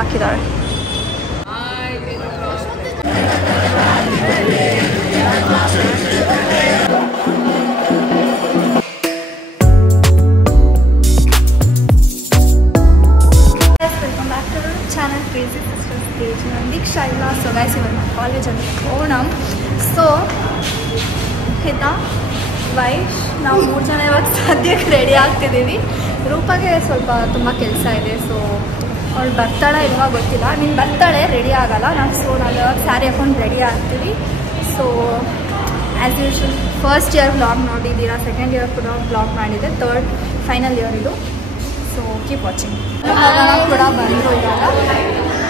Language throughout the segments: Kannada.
ಹಾಕಿದ್ದಾಳೆ. ಚಾನಲ್ ಕ್ರೇಜಿ ಸಿಸ್ಟರ್ಸ್ ಪೇಜ್ ನಾನು ದೀಕ್ಷಾ ಇಲ್ಲ. ಸೊ ಗೈಸ್ ಇವಾಗ ನಾವು ಕಾಲೇಜಲ್ಲಿ ಹೋಗೋಣ. ಸೊ ಹಿತಾ ವೈಶ್ ನಾವು 3 ಜನ ಇವಾಗ ಸದ್ಯಕ್ಕೆ ರೆಡಿ ಆಗ್ತಿದ್ದೀವಿ. ರೂಪಾಗೆ ಸ್ವಲ್ಪ ತುಂಬ ಕೆಲಸ ಇದೆ. ಸೊ ಅವಳು ಬರ್ತಾಳೆ ಇಲ್ವಾ ಗೊತ್ತಿಲ್ಲ. ನೀನು ಬರ್ತಾಳೆ, ರೆಡಿ ಆಗಲ್ಲ ನಾವು. ಸೊ ನಾವು ಇವಾಗ ಸ್ಯಾರಿ ಹಾಕೊಂಡು ರೆಡಿ ಆಗ್ತೀವಿ. So as usual first year vlog ನೋಡಿದ್ದೀರಾ, ಸೆಕೆಂಡ್ ಇಯರ್ ಕೂಡ ವ್ಲಾಗ್ ಮಾಡಿದ್ದೆ, ಥರ್ಡ್ ಫೈನಲ್ ಇಯರ್ ಇದು. So keep watching. ಕೂಡ ಬಂದರು ಇವಾಗ.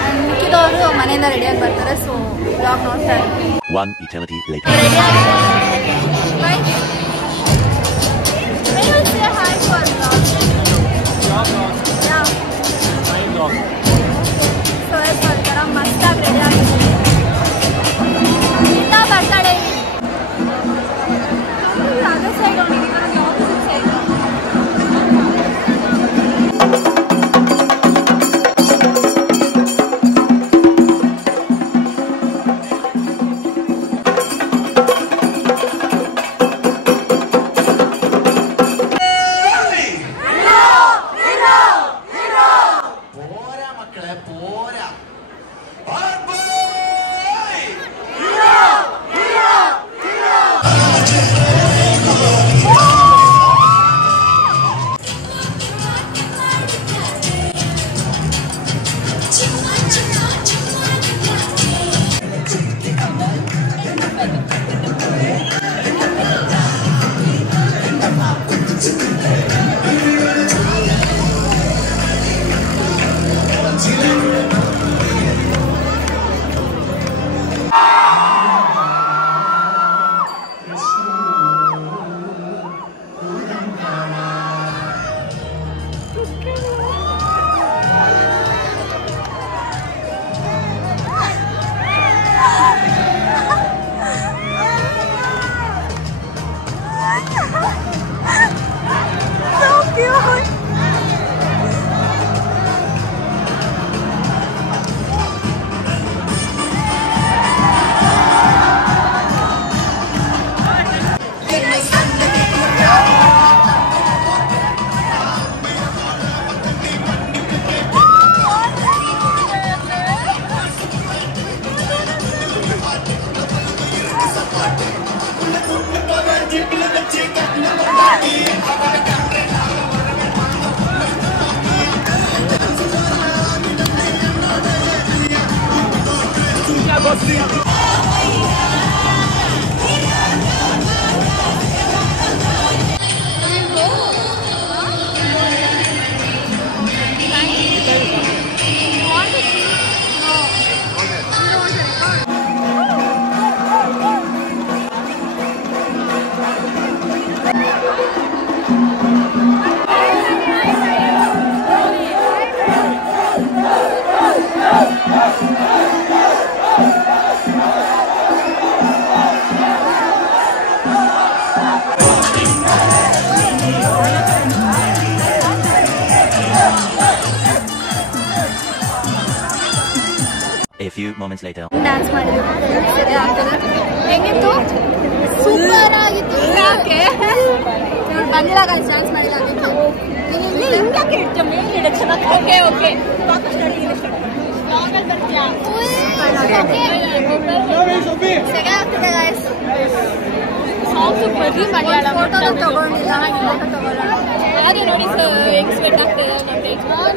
ಆ್ಯಂಡ್ ಮಿಕ್ಕಿದವರು ಮನೆಯಿಂದ ರೆಡಿಯಾಗಿ ಬರ್ತಾರೆ. ಸೊ ವ್ಲಾಗ್ ನೋಡ್ತಾ ಇರ್ತೀವಿ. ಸೊ ಬರ್ತಾರ ಮಸ್ತಾಗಿ ರೆಡಿ ಆಗಿದ್ದೀವಿ. ಇಂದ ಬರ್ತಾಳೆ ಅದೇ ಸೈಡ್ ಹೋಗಿದ್ದೀವಿ, opposite side. A few moments later. Dance ಮಾಡಿದ್ವಿ, ಸರಿ ಆಗ್ತದೆ. ಹೆಂಗಿತ್ತು? ಸೂಪರ್ ಆಗಿತ್ತು. ಯಾಕೆ ಬಂದಿಲ್ಲ ಗಾಯ್ಸ್, ಡ್ಯಾನ್ಸ್ ಮಾಡಿಲ್ಲ ಅದಕ್ಕೆ. ಓಕೆ ಓಕೆ ಸರಿ ಆಗ್ತದೆ ಗಾಯ್ಸ್. ಫೋಟೋ ತಗೊಂಡಿಲ್ಲ, ಹಾಗೆ ನೋಡಿ ಹೆಂಗ್ ಸ್ವೆಟ್ ಆಗ್ತದೆ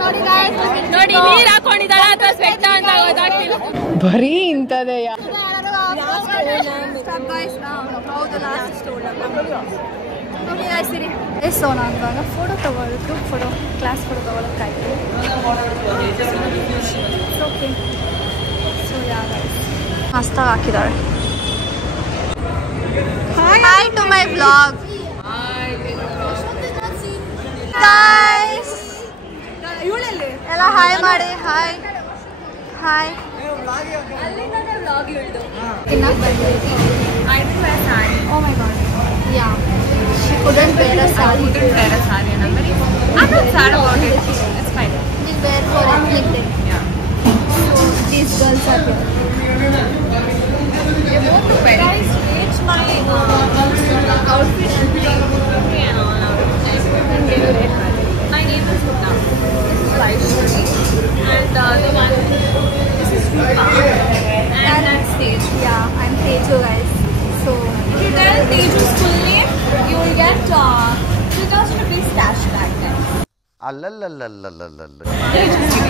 ನೋಡಿ ಗಾಯ್ಸ್. ನೋಡಿ ನೀರ್ ಹಾಕೊಂಡಿದ್ದಾಳ ಅಥವಾ ಸ್ವೆಟ್ ಅಂತ ಗೊತ್ತಾಗ್ತಿಲ್ಲ. ಬರೀ ಇಂಥದೇ ಸೊ ನಾನು ಇವಾಗ ಫೋಟೋ ತಗೊಳ್ಳೋದು, ಗ್ರೂಪ್ ಫೋಟೋ, ಕ್ಲಾಸ್ ಫೋಟೋ ತಗೊಳ್ಳೋಕ್ಕಾಯ್ತು. ಓಕೆ ಸೊ ಯಾವ ಮಸ್ತಾಗಿ ಹಾಕಿದ್ದಾಳೆ. Hi to my blog guys. ಎಲ್ಲ ಹಾಯ್ ಮಾಡಿ. Hi hi. Oh my god. Yeah. She couldn't wear a sari. I'm not sad about it. It's fine. We'll wear for it like that. Yeah. He's happy. Guys, it's my outfit shooting and all. My name is Ruta. This is Vaishnavi. And the one, this is Rupa. And that's Teju. Yeah, I'm Teju, guys. So, If you tell Teju's full name, you will get 2,000 rupees cash back then.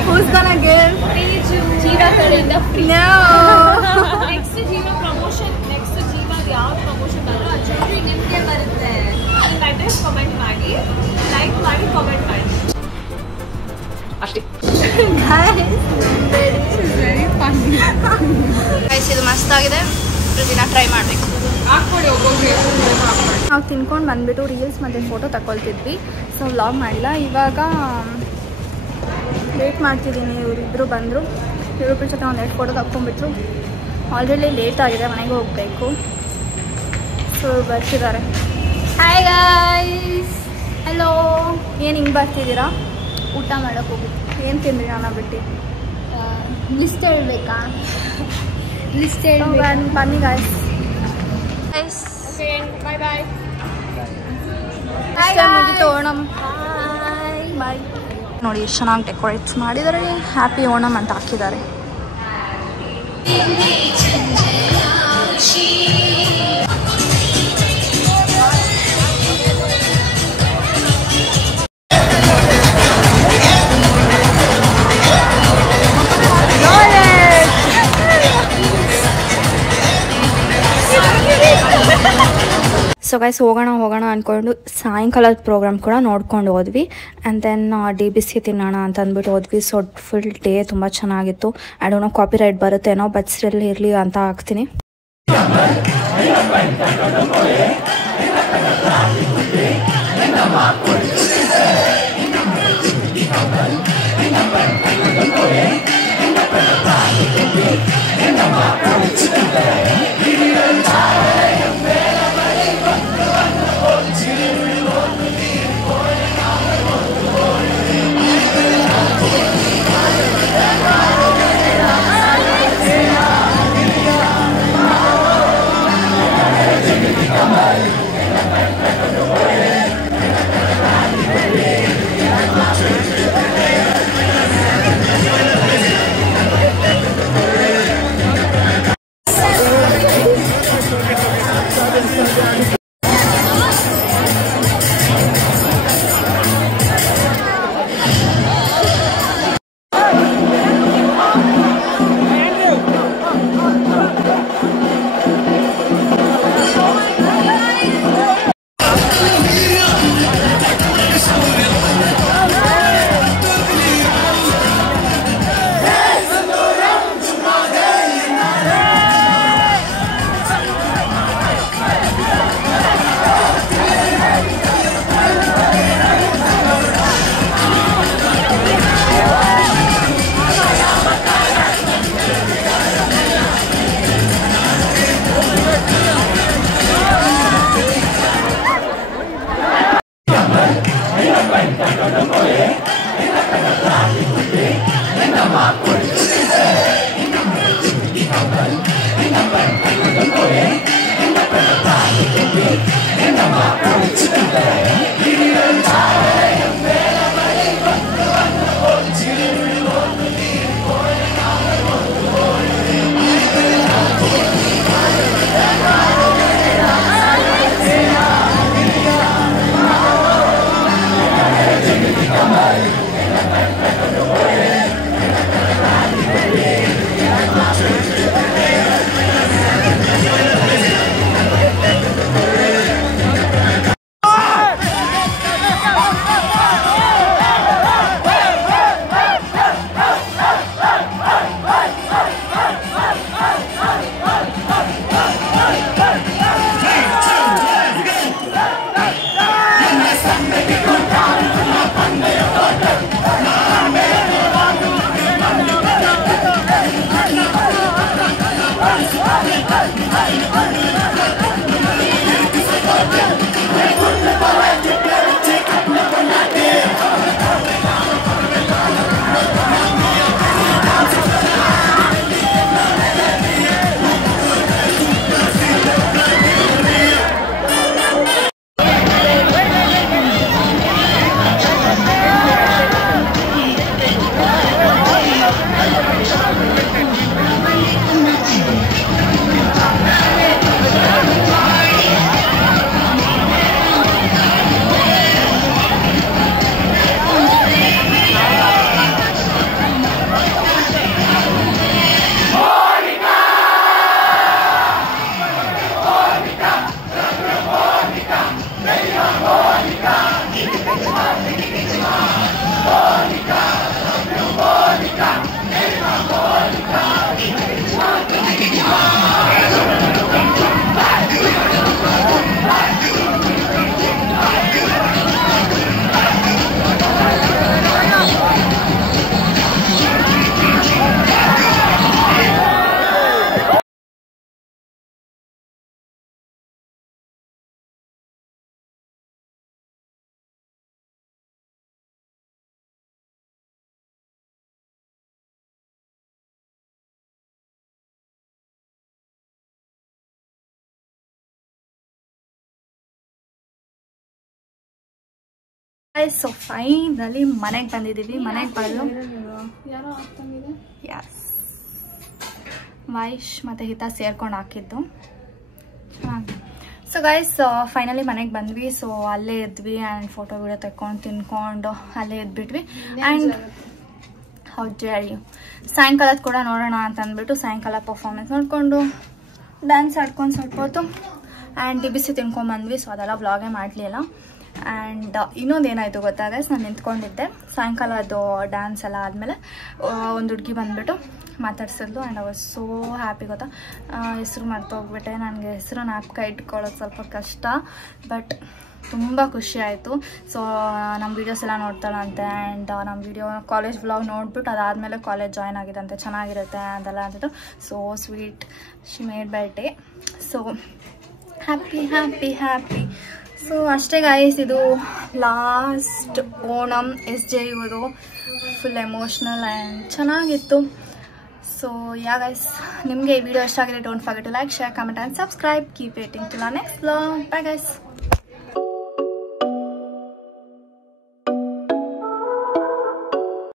who's gonna give? Teju. Jeeva ಕಡೆಯಿಂದ free. No. ನೆಕ್ಸ್ಟ್ ಜೀವ ಪ್ರಮೋಷನ್ ನೆಕ್ಸ್ಟ್ ಜೀವ ಯಾವ ಪ್ರಮೋಷನ್ ಅಲ್ಲ ಅಜ್ಜಿ ನಿಮಗೆ ಬರುತ್ತೆ ನಿಮ್ಮ ಅಡ್ರೆಸ್ ಕಾಮೆಂಟ್ ಮಾಡಿ ಲೈಕ್ ಮಾಡಿ ಕಾಮೆಂಟ್ ಮಾಡಿ ಅಷ್ಟೇ ಗೈಸ್ ಇದು ಮಸ್ತಾಗಿದೆ, ಪ್ರತಿದಿನ ಟ್ರೈ ಮಾಡಬೇಕು. ಹಾಕ್ಕೊಡಿ ಒಬ್ಬೊಬ್ಬರಿಗೆ ನಾವು ತಿನ್ಕೊಂಡು ಬಂದುಬಿಟ್ಟು ರೀಲ್ಸ್ ಮತ್ತು ಫೋಟೋ ತಗೊಳ್ತಿದ್ವಿ. ಸೊ ವ್ಲಾಗ್ ಮಾಡಿಲ್ಲ. ಇವಾಗ ವೇಟ್ ಮಾಡ್ತಿದ್ದೀನಿ. ಇವರಿಬ್ಬರು ಬಂದರು, ಇವರಿಬ್ಬರ ಜೊತೆ ಒಂದೆರಡು ಫೋಟೋ ತಗೊಂಡ್ಬಿಟ್ರು. ಆಲ್ರೆಡಿ ಲೇಟ್ ಆಗಿದೆ, ಮನೆಗೆ ಹೋಗಬೇಕು. ಸೊ ಬರ್ತಿದ್ದಾರೆ. Hi guys, hello. ಏನು ಹಿಂಗೆ ಬರ್ತಿದ್ದೀರಾ? ಊಟ ಮಾಡೋಕೆ ಹೋಗುತ್ತೆ. ಏನು ತಿಂದ್ರಿ ನಾನು ಬಿಟ್ಟು? ಲಿಸ್ಟ್ ಹೇಳ್ಬೇಕಾ? ಲಿಸ್ಟ್ ಹೇಳ್ಬೇಕು. ಬನ್ನಿ ಗಾಯ್ಸ್. ಓಕೆ ಬೈ ಬೈ ಮುಗಿತು ಓಣಂ. ಬಾಯ್. ನೋಡಿ ಎಷ್ಟು ಚೆನ್ನಾಗಿ ಡೆಕೋರೇಟ್ಸ್ ಮಾಡಿದ್ದಾರೆ. ಹ್ಯಾಪಿ ಓಣಂ ಅಂತ ಹಾಕಿದ್ದಾರೆ. ಸೊ ಗೈಸ್ ಹೋಗೋಣ ಅಂದ್ಕೊಂಡು ಸಾಯಂಕಾಲದ ಪ್ರೋಗ್ರಾಮ್ ಕೂಡ ನೋಡ್ಕೊಂಡು ಹೋದ್ವಿ. ಆ್ಯಂಡ್ ದೆನ್ ಡಿ ಬಿಸ್ಗೆ ತಿನ್ನೋಣ ಅಂತ ಅಂದ್ಬಿಟ್ಟು ಹೋದ್ವಿ. ಸೊ ಫುಲ್ ಡೇ ತುಂಬ ಚೆನ್ನಾಗಿತ್ತು. I don't know copyright ಬರುತ್ತೇನೋ, ಬಟ್ ಸ್ಟಿಲ್ ಇರಲಿ ಅಂತ ಹಾಕ್ತೀನಿ. ಗೈಸ್ ಸೊ ಫೈನಲಿ ಮನೆಗೆ ಬಂದಿದ್ದೀವಿ. ಮನೆಗೆ ಬಂದು ಯಸ್ ವೈಶ್ ಮತ್ತು ಹಿತ ಸೇರ್ಕೊಂಡು ಹಾಕಿದ್ದು ಚೆನ್ನಾಗಿ. ಸೊ ಗೈಸ್ ಫೈನಲಿ ಮನೆಗೆ ಬಂದ್ವಿ. ಸೊ ಅಲ್ಲೇ ಇದ್ವಿ ಆ್ಯಂಡ್ ಫೋಟೋ ವೀಡಿಯೋ ತೆಕ್ಕೊಂಡು ತಿನ್ಕೊಂಡು ಅಲ್ಲೇ ಇದ್ಬಿಟ್ವಿ. ಆ್ಯಂಡ್ ಹೌದು ಹೇಳಿ ಸಾಯಂಕಾಲದ ಕೂಡ ನೋಡೋಣ ಅಂತ ಅಂದ್ಬಿಟ್ಟು ಸಾಯಂಕಾಲ ಪರ್ಫಾರ್ಮೆನ್ಸ್ ನೋಡಿಕೊಂಡು ಡ್ಯಾನ್ಸ್ ಆಡ್ಕೊಂಡು ಸ್ವಲ್ಪ ಹೊತ್ತು ಆ್ಯಂಡ್ ಬಿಸಿ ತಿನ್ಕೊಂಬಂದ್ವಿ. ಸೊ ಅದೆಲ್ಲ ವ್ಲಾಗೇ ಮಾಡಲಿಲ್ಲ. ಆ್ಯಂಡ್ ಇನ್ನೊಂದು ಏನಾಯಿತು ಗೊತ್ತಾ ಗೈಸ್, ನಾನು ನಿಂತ್ಕೊಂಡಿದ್ದೆ ಸಾಯಂಕಾಲ ಅದು ಡ್ಯಾನ್ಸ್ ಎಲ್ಲ ಆದಮೇಲೆ ಒಂದು ಹುಡುಗಿ ಬಂದುಬಿಟ್ಟು ಮಾತಾಡ್ಸಿದ್ಲು and I was so happy. ಗೊತ್ತಾ, ಹೆಸರು ಮರ್ತೋಗ್ಬಿಟ್ಟೆ. ನನಗೆ ಹೆಸರು ಜ್ಞಾಪಕ ಇಟ್ಕೊಳ್ಳೋದು ಸ್ವಲ್ಪ ಕಷ್ಟ, ಬಟ್ ತುಂಬ ಖುಷಿ ಆಯಿತು. ಸೊ ನಮ್ಮ ವೀಡಿಯೋಸ್ ಎಲ್ಲ ನೋಡ್ತಾಳಂತೆ ಆ್ಯಂಡ್ ನಮ್ಮ ವೀಡಿಯೋ ಕಾಲೇಜ್ ವ್ಲಾಗ್ ನೋಡ್ಬಿಟ್ಟು ಅದಾದಮೇಲೆ ಕಾಲೇಜ್ ಜಾಯ್ನ್ ಆಗಿದಂತೆ, ಚೆನ್ನಾಗಿರುತ್ತೆ ಅದೆಲ್ಲ ಅಂತಿತ್ತು. So sweet, she made my day. So happy happy happy. So ಅಷ್ಟೇ ಗಾಯ್ಸ್, ಇದು ಲಾಸ್ಟ್ ಓಣಮ್ SJ ಇವರು. ಫುಲ್ ಎಮೋಷ್ನಲ್ ಆ್ಯಂಡ್ ಚೆನ್ನಾಗಿತ್ತು. ಸೊ ಯಾ ಗೈಸ್, ನಿಮಗೆ ಈ ವಿಡಿಯೋ ಇಷ್ಟ ಆಗಿದೆ don't forget to like, share, comment and subscribe. Keep waiting to the next vlog. Bye guys.